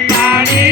party.